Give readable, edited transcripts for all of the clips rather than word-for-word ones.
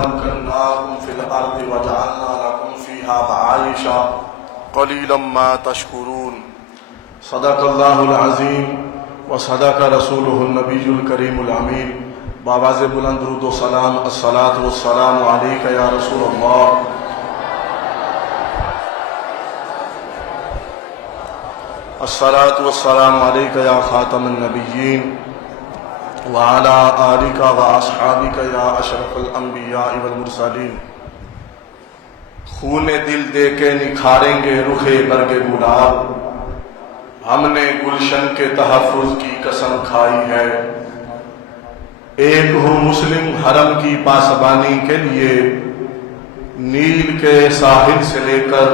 مكناكم في الأرض وجعلنا لكم فيها معايش قليلا ما تشكرون صدق الله العظيم وصدق رسوله النبي الكريم الأمين باواز بلند درود و سلام الصلاة والسلام عليك يا رسول الله الصلاة والسلام عليك يا خاتم النبيين وعلى آلك وأصحابك يا أشرف الأنبياء والمرسلين خون دل دے کے نکھاریں گے رخ برگ گلاب ہم نے گلشن کے تحفظ کی قسم کھائی ہے ایک ہوں مسلم حرم کی پاسبانی کے لیے نیل کے ساحل سے لے کر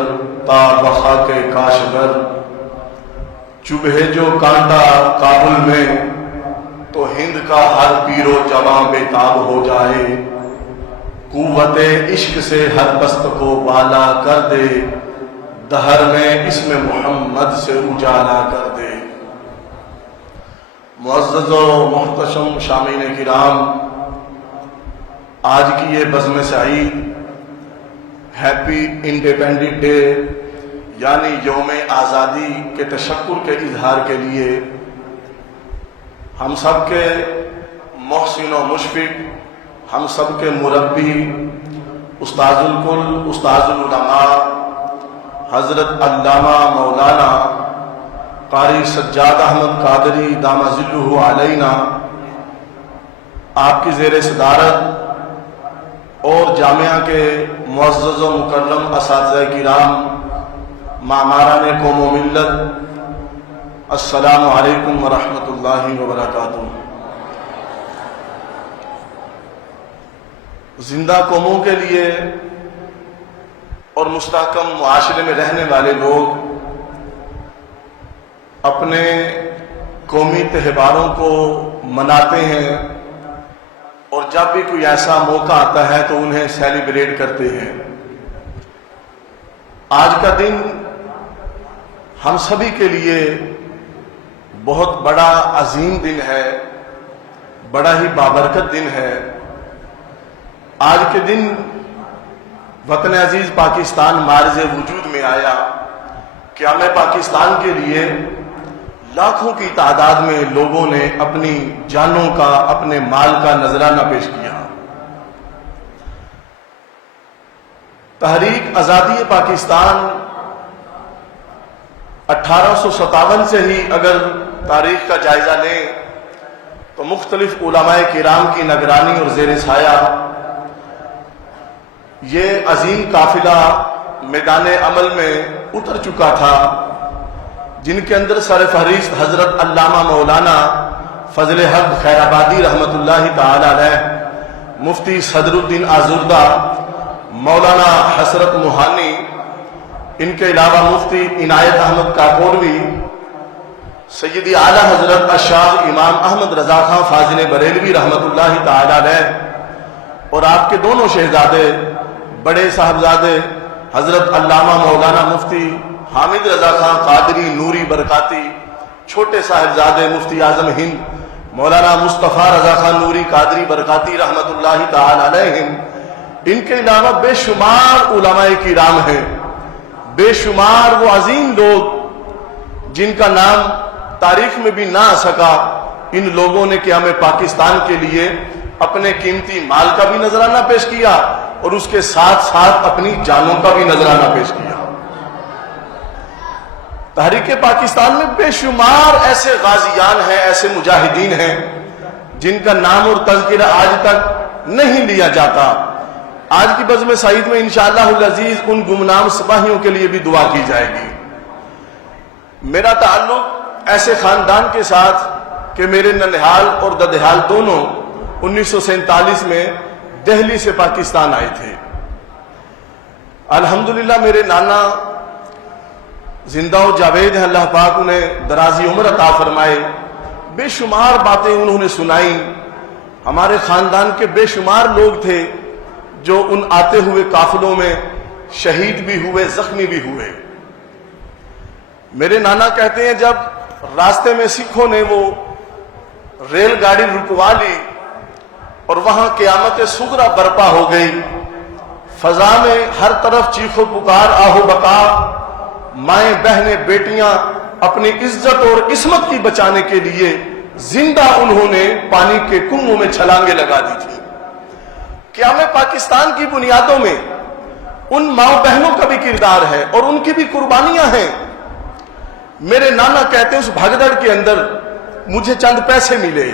تا بخا کے کاشغر چبھے جو کانٹا کابل میں تو ہند کا ہر پیر و جواں بےتاب ہو جائے قوت عشق سے ہر پست کو بالا کر دے دہر میں اسم محمد سے اجالا کر دے معزز و محتشم شامعین کرام، آج کی یہ بزم سعید ہیپی انڈیپینڈنٹ ڈے یعنی یوم آزادی کے تشکر کے اظہار کے لیے ہم سب کے محسن و مشفق، ہم سب کے مربی، استاذ الکل، استاذ العلماء حضرت علامہ مولانا قاری سجاد احمد قادری دامہ ظلہ علینا، آپ کی زیر صدارت اور جامعہ کے معزز و مکرم اساتذہ کرام، معماران قوم و ملت، السلام علیکم ورحمۃ اللہ وبرکاتہ۔ زندہ قوموں کے لیے اور مستحکم معاشرے میں رہنے والے لوگ اپنے قومی تہواروں کو مناتے ہیں اور جب بھی کوئی ایسا موقع آتا ہے تو انہیں سیلیبریٹ کرتے ہیں۔ آج کا دن ہم سبھی کے لیے بہت بڑا عظیم دن ہے، بڑا ہی بابرکت دن ہے۔ آج کے دن وطن عزیز پاکستان معرض وجود میں آیا کہ ہمیں پاکستان کے لیے لاکھوں کی تعداد میں لوگوں نے اپنی جانوں کا، اپنے مال کا نذرانہ پیش کیا۔ تحریک آزادی پاکستان 1857 سے ہی اگر تاریخ کا جائزہ لیں تو مختلف علماء کرام کی نگرانی اور زیر سایہ یہ عظیم قافلہ میدان عمل میں اتر چکا تھا، جن کے اندر سر فہرست حضرت علامہ مولانا فضل حق خیر آبادی رحمت اللہ تعالی علیہ، مفتی صدر الدین آزردہ، مولانا حسرت موہانی، ان کے علاوہ مفتی عنایت احمد کاکوروی، سیدی اعلیٰ حضرت الشاہ امام احمد رضا خان فاضل بریلوی رحمت اللہ تعالی علیہ، اور آپ کے دونوں شہزادے بڑے صاحبزادے حضرت علامہ مولانا مفتی حامد رضا خان قادری نوری برکاتی، چھوٹے صاحبزادے مفتی اعظم ہند مولانا مصطفیٰ رضا خان نوری قادری برکاتی رحمت اللہ تعالی علیہم، ان کے علاوہ بے شمار علماء کرام ہیں، بے شمار وہ عظیم لوگ جن کا نام تاریخ میں بھی نہ آ سکا۔ ان لوگوں نے کہ ہمیں پاکستان کے لیے اپنے قیمتی مال کا بھی نذرانہ پیش کیا اور اس کے ساتھ ساتھ اپنی جانوں کا بھی نذرانہ پیش کیا۔ تحریک پاکستان میں بے شمار ایسے غازیان ہیں، ایسے مجاہدین ہیں جن کا نام اور تذکرہ آج تک نہیں لیا جاتا۔ آج کی بزم سعید میں انشاءاللہ العزیز ان گمنام سپاہیوں کے لیے بھی دعا کی جائے گی۔ میرا تعلق ایسے خاندان کے ساتھ کہ میرے ننہال اور ددہال دونوں 1947 میں دہلی سے پاکستان آئے تھے۔ الحمدللہ میرے نانا زندہ و جاوید ہیں، اللہ پاک انہیں درازی عمر عطا فرمائے۔ بے شمار باتیں انہوں نے سنائیں۔ ہمارے خاندان کے بے شمار لوگ تھے جو ان آتے ہوئے قافلوں میں شہید بھی ہوئے، زخمی بھی ہوئے۔ میرے نانا کہتے ہیں جب راستے میں سکھوں نے وہ ریل گاڑی رکوا لی اور وہاں قیامت صغرا برپا ہو گئی. فضا میں ہر طرف چیخ و پکار آہو بقا. مائیں بہنیں بیٹیاں اپنی عزت اور عصمت کی بچانے کے لیے زندہ انہوں نے پانی کے کنویں میں چھلانگیں لگا دی تھی. قیام پاکستان کی بنیادوں میں ان ماں بہنوں کا بھی کردار ہے اور ان کی بھی قربانیاں ہیں. میرے نانا کہتے ہیں اس بھگدڑ کے اندر مجھے چند پیسے ملے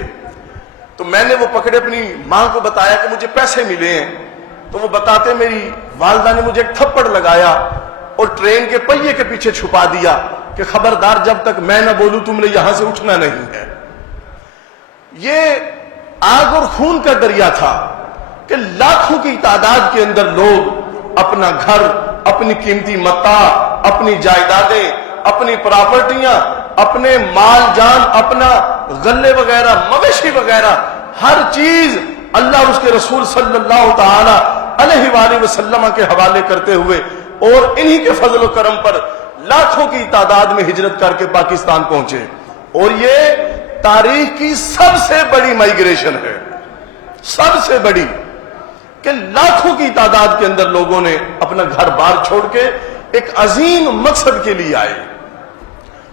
تو میں نے وہ پکڑے اپنی ماں کو بتایا کہ مجھے پیسے ملے ہیں. تو وہ بتاتے میری والدہ نے مجھے ایک تھپڑ لگایا اور ٹرین کے پہیے کے پیچھے چھپا دیا کہ خبردار جب تک میں نہ بولوں تم نے یہاں سے اٹھنا نہیں ہے. یہ آگ اور خون کا دریا تھا کہ لاکھوں کی تعداد کے اندر لوگ اپنا گھر، اپنی قیمتی متاع، اپنی جائیدادیں، اپنی پراپرٹیاں، اپنے مال جان، اپنا غلے وغیرہ، مویشی وغیرہ، ہر چیز اللہ اور اس کے رسول صلی اللہ تعالی علیہ وآلہ وسلم کے حوالے کرتے ہوئے اور انہی کے فضل و کرم پر لاکھوں کی تعداد میں ہجرت کر کے پاکستان پہنچے. اور یہ تاریخ کی سب سے بڑی مائیگریشن ہے، سب سے بڑی، کہ لاکھوں کی تعداد کے اندر لوگوں نے اپنا گھر بار چھوڑ کے ایک عظیم مقصد کے لیے آئے.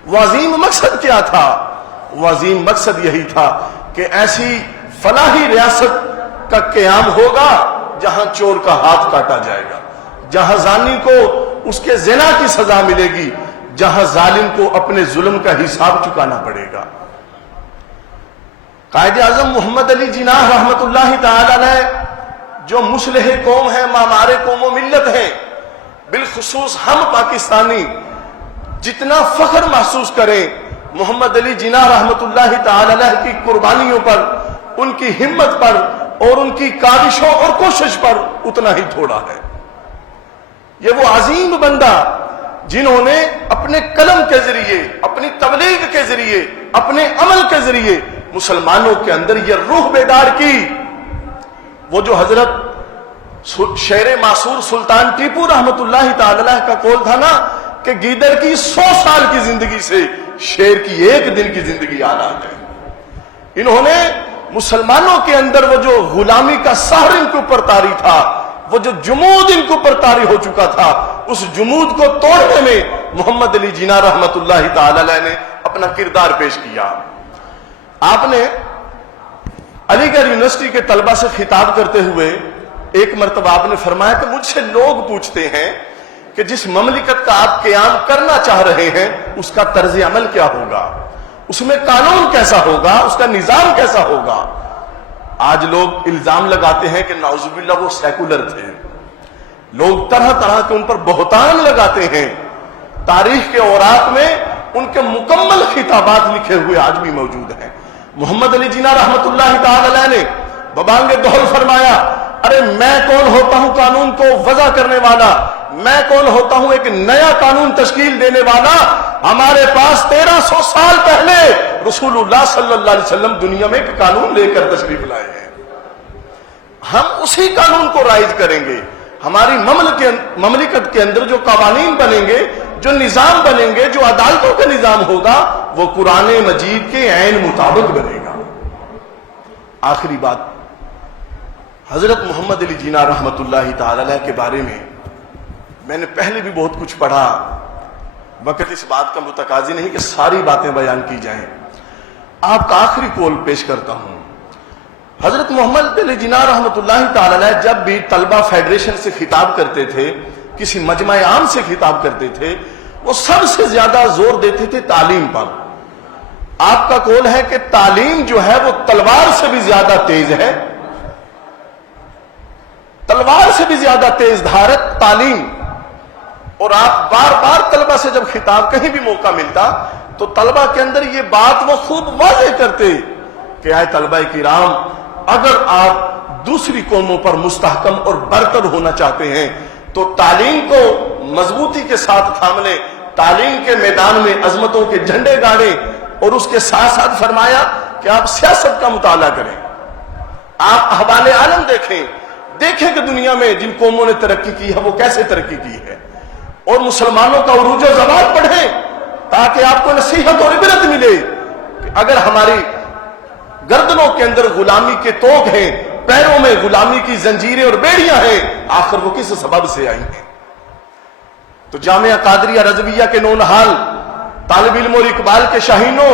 وہ عظیم مقصد کیا تھا؟ وہ عظیم مقصد یہی تھا کہ ایسی فلاحی ریاست کا قیام ہوگا جہاں چور کا ہاتھ کاٹا جائے گا، جہاں زانی کو اس کے زنا کی سزا ملے گی، جہاں ظالم کو اپنے ظلم کا حساب چکانا پڑے گا. قائد اعظم محمد علی جناح رحمت اللہ تعالی علیہ جو مصلح قوم ہیں، معمار قوم و ملت ہیں، بالخصوص ہم پاکستانی جتنا فخر محسوس کریں محمد علی جناح رحمت اللہ تعالی علیہ کی قربانیوں پر، ان کی ہمت پر اور ان کی کاوشوں اور کوشش پر، اتنا ہی تھوڑا ہے. یہ وہ عظیم بندہ جنہوں نے اپنے قلم کے ذریعے، اپنی تبلیغ کے ذریعے، اپنے عمل کے ذریعے مسلمانوں کے اندر یہ روح بیدار کی. وہ جو حضرت شیر معصور سلطان ٹیپو رحمت اللہ تعالی علیہ کا قول تھا نا کہ گیدڑ کی 100 سال کی زندگی سے شیر کی 1 دن کی زندگی اعلیٰ ہے. انہوں نے مسلمانوں کے اندر وہ جو غلامی کا سحر ان کے اوپر طاری تھا، وہ جو جمود ان کے اوپر طاری ہو چکا تھا، اس جمود کو توڑنے میں محمد علی جناح رحمت اللہ تعالی علیہ نے اپنا کردار پیش کیا. آپ نے علی گڑھ یونیورسٹی کے طلبہ سے خطاب کرتے ہوئے ایک مرتبہ آپ نے فرمایا کہ مجھ سے لوگ پوچھتے ہیں کہ جس مملکت کا آپ قیام کرنا چاہ رہے ہیں اس کا طرز عمل کیا ہوگا، اس میں قانون کیسا ہوگا، اس کا نظام کیسا ہوگا. آج لوگ الزام لگاتے ہیں کہ نعوذ باللہ وہ سیکولر تھے، لوگ طرح طرح کے ان پر بہتان لگاتے ہیں. تاریخ کے اوراق میں ان کے مکمل خطابات لکھے ہوئے آج بھی موجود ہیں. محمد علی جناح رحمت اللہ تعالی علیہ نے ببانگ دہل فرمایا، ارے میں کون ہوتا ہوں قانون کو وضع کرنے والا، میں کون ہوتا ہوں ایک نیا قانون تشکیل دینے والا. ہمارے پاس 1300 سال پہلے رسول اللہ صلی اللہ علیہ وسلم دنیا میں ایک قانون لے کر تشریف لائے ہیں، ہم اسی قانون کو رائج کریں گے. ہماری مملکت کے اندر جو قوانین بنیں گے، جو نظام بنیں گے، جو عدالتوں کا نظام ہوگا، وہ قرآن مجید کے عین مطابق بنے گا. آخری بات، حضرت محمد علی جناح رحمت اللہ تعالی علیہ کے بارے میں نے پہلے بھی بہت کچھ پڑھا، وقت اس بات کا متقاضی نہیں کہ ساری باتیں بیان کی جائیں. آپ کا آخری قول پیش کرتا ہوں. حضرت محمد علی جناح رحمت اللہ تعالی علیہ جب بھی طلبہ فیڈریشن سے خطاب کرتے تھے، کسی مجمع عام سے خطاب کرتے تھے، وہ سب سے زیادہ زور دیتے تھے تعلیم پر. آپ کا قول ہے کہ تعلیم جو ہے وہ تلوار سے بھی زیادہ تیز ہے، تلوار سے بھی زیادہ تیز دھارت تعلیم. اور آپ بار بار طلبہ سے جب خطاب کہیں بھی موقع ملتا تو طلبہ کے اندر یہ بات وہ خوب واضح کرتے کہ اے طلبہ کرام، اگر آپ دوسری قوموں پر مستحکم اور برتر ہونا چاہتے ہیں تو تعلیم کو مضبوطی کے ساتھ تھام لیں، تعلیم کے میدان میں عظمتوں کے جھنڈے گاڑیں. اور اس کے ساتھ ساتھ فرمایا کہ آپ سیاست کا مطالعہ کریں، آپ احوال عالم دیکھیں کہ دنیا میں جن قوموں نے ترقی کی ہے وہ کیسے ترقی کی ہے، اور مسلمانوں کا عروج و زوال پڑھیں تاکہ آپ کو نصیحت اور عبرت ملے کہ اگر ہماری گردنوں کے اندر غلامی کے توق ہیں، پیروں میں غلامی کی زنجیریں اور بیڑیاں ہیں، آخر وہ کس سبب سے آئی ہیں؟ تو جامعہ قادریہ رضویہ کے نونہال طالب علم اور اقبال کے شاہینوں،